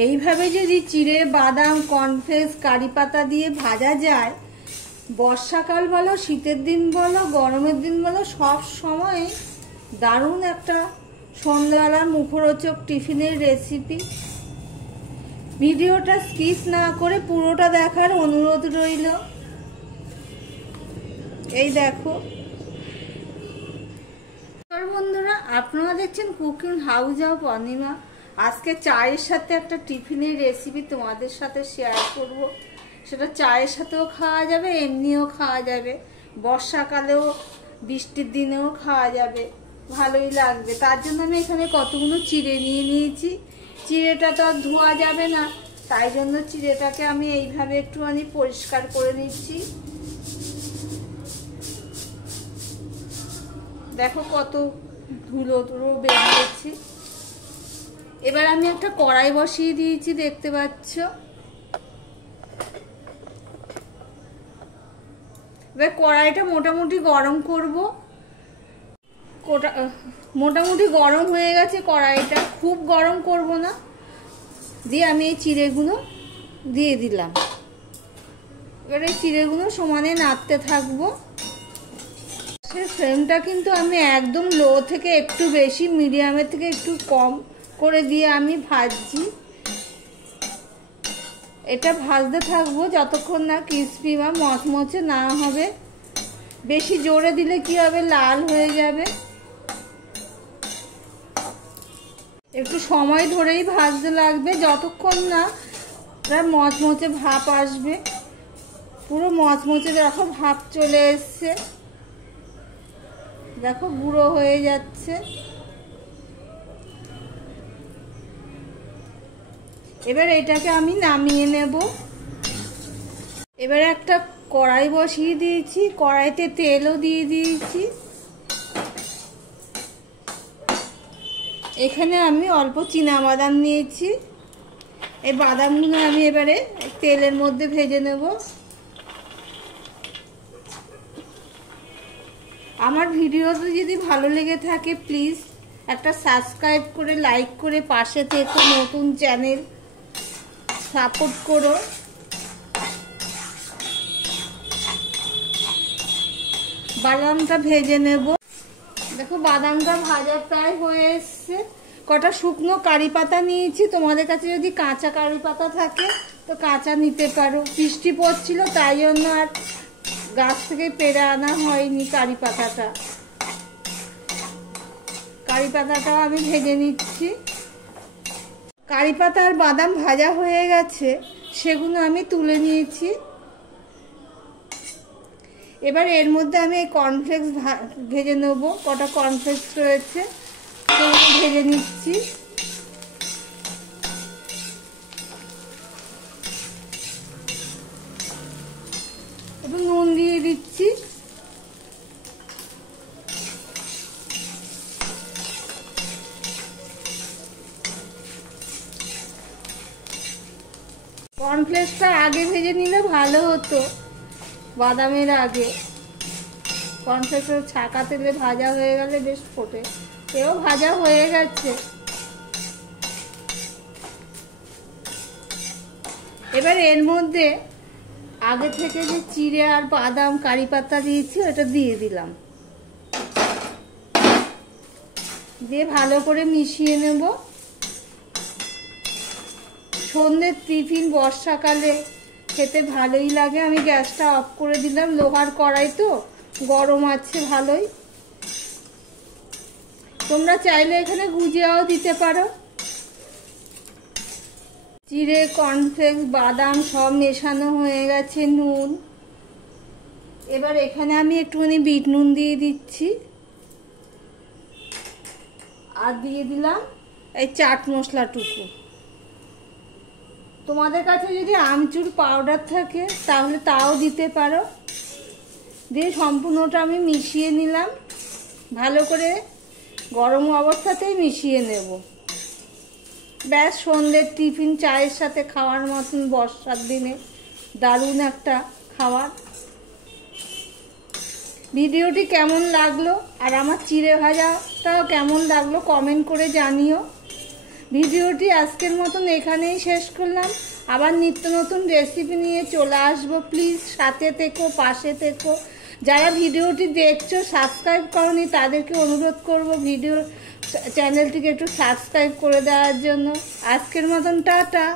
এইভাবে যদি চিড়ে বাদাম কর্নফ্লেক্স কারি পাতা দিয়ে ভাজা যায়, বর্ষাকাল বলো শীতের দিন বলো গরমের দিন বলো সব সময় দারুণ একটা সন্ধ্যাবেলার মুখরোচক টিফিনের রেসিপি। ভিডিওটা স্কিপ না করে পুরোটা দেখার অনুরোধ রইল। এই দেখো বন্ধুরা, আপনারা দেখছেন কুকিং হাউস অফ অনিমা। আজকে চায়ের সাথে একটা টিফিনের রেসিপি তোমাদের সাথে শেয়ার করব। সেটা চায়ের সাথেও খাওয়া যাবে, এমনিও খাওয়া যাবে, বর্ষাকালেও বৃষ্টির দিনেও খাওয়া যাবে, ভালোই লাগবে। তার জন্য আমি এখানে কতগুলো চিড়ে নিয়ে নিয়েছি। চিড়েটা তো আর ধোয়া যাবে না, তাই জন্য চিড়েটাকে আমি এইভাবে একটুখানি পরিষ্কার করে নিচ্ছি। দেখো কত ধুলো বেরিয়েছে। এবার আমি একটা কড়াই বসিয়ে দিয়েছি, দেখতে পাচ্ছ। এবার কড়াইটা মোটামুটি গরম করব। মোটামুটি গরম হয়ে গেছে কড়াইটা, খুব গরম করব না। দিয়ে আমি এই চিড়েগুলো দিয়ে দিলাম। এবার এই চিড়েগুলো সমানে নাড়তে থাকবো। ফ্লেমটা কিন্তু আমি একদম লো থেকে একটু বেশি, মিডিয়ামের থেকে একটু কম করে দিয়ে আমি ভাজছি। এটা ভাজতে থাকবো যতক্ষণ না ক্রিসপি বা মচমচে না হবে। বেশি জোরে দিলে কি হবে, লাল হয়ে যাবে। একটু সময় ধরেই ভাজতে লাগবে, যতক্ষণ না মচমচে ভাপ আসবে। পুরো মচমচে দেখো ভাপ চলে এসছে, দেখো গুঁড়ো হয়ে যাচ্ছে। এবার এটাকে আমি নামিয়ে নেব। এবার একটা কড়াই বসিয়ে দিয়েছি, কড়াইতে তেলও দিয়ে দিয়েছি। এখানে আমি অল্প চীনাবাদাম নিয়েছি। এই বাদামগুলো আমি এবারে তেলের মধ্যে ভেজে নেব। আমার ভিডিওটা যদি ভালো লেগে থাকে প্লিজ একটা সাবস্ক্রাইব করে লাইক করে পাশে থেকে নতুন চ্যানেল সাপোর্ট করো। বাদামটা ভেজে নেব। দেখো বাদামটা ভাজা প্রায় হয়ে এসছে। কটা শুকনো কারি পাতা নিয়েছি, তোমাদের কাছে যদি কাঁচা কারি পাতা থাকে তো কাঁচা নিতে পারো। বৃষ্টি পড়ছিল তাই জন্য আর গাছ থেকে পেড়ে আনা হয়নি কারি পাতাটা। কারি পাতাটাও আমি ভেজে নিচ্ছি। কারি পাতা আর বাদাম ভাজা হয়ে গেছে, সেগুলো আমি তুলে নিয়েছি। এবার এর মধ্যে আমি এই কর্নফ্লেক্স ভেজে নেবো। কটা কর্নফ্লেক্স রয়েছে সেগুলো ভেজে নিচ্ছি। একটু নুন দিয়ে দিচ্ছি। কর্নফ্লেক্সটা আগে ভেজে নিলে ভালো হতো, বাদামের আগে। কর্নফ্লেক্সটা ছাকা তেলে ভাজা হয়ে গেলে বেশ ফোটে। এও ভাজা হয়ে গেছে। এবার এর মধ্যে আগে থেকে যে চিড়ে আর বাদাম কারি পাতা দিয়েছি ওটা দিয়ে দিলাম। দিয়ে ভালো করে মিশিয়ে নেব। সন্ধ্যের টিফিন বর্ষাকালে খেতে ভালোই লাগে। আমি গ্যাসটা অফ করে দিলাম, লোহার কড়াই তো গরম আছে ভালোই। তোমরা চাইলে এখানে গুজিয়াও দিতে পারো। চিড়ে কর্নফ্লেক্স বাদাম সব মেশানো হয়ে গেছে, নুন। এবার এখানে আমি একটুখানি বিট নুন দিয়ে দিচ্ছি। আর দিয়ে দিলাম এই চাট মশলাটুকু। তোমাদের কাছে যদি আমচুর পাউডার থাকে তাহলে তাও দিতে পারো। দিয়ে সম্পূর্ণটা আমি মিশিয়ে নিলাম। ভালো করে গরম অবস্থাতেই মিশিয়ে নেব। ব্যাস, সন্ধ্যের টিফিন চায়ের সাথে খাওয়ার মতন বর্ষার দিনে দারুণ একটা খাবার। ভিডিওটি কেমন লাগলো আর আমার চিড়ে ভাজাটাও কেমন লাগলো কমেন্ট করে জানিও। ভিডিওটি আজকের মতন এখানেই শেষ করলাম। আবার নিত্য নতুন রেসিপি নিয়ে চলে আসবো। প্লিজ সাথে থেকো, পাশে থেকো। যারা ভিডিওটি দেখছো সাবস্ক্রাইব করনি তাদেরকে অনুরোধ করব ভিডিও চ্যানেলটিকে একটু সাবস্ক্রাইব করে দেওয়ার জন্য। আজকের মতন টাটা।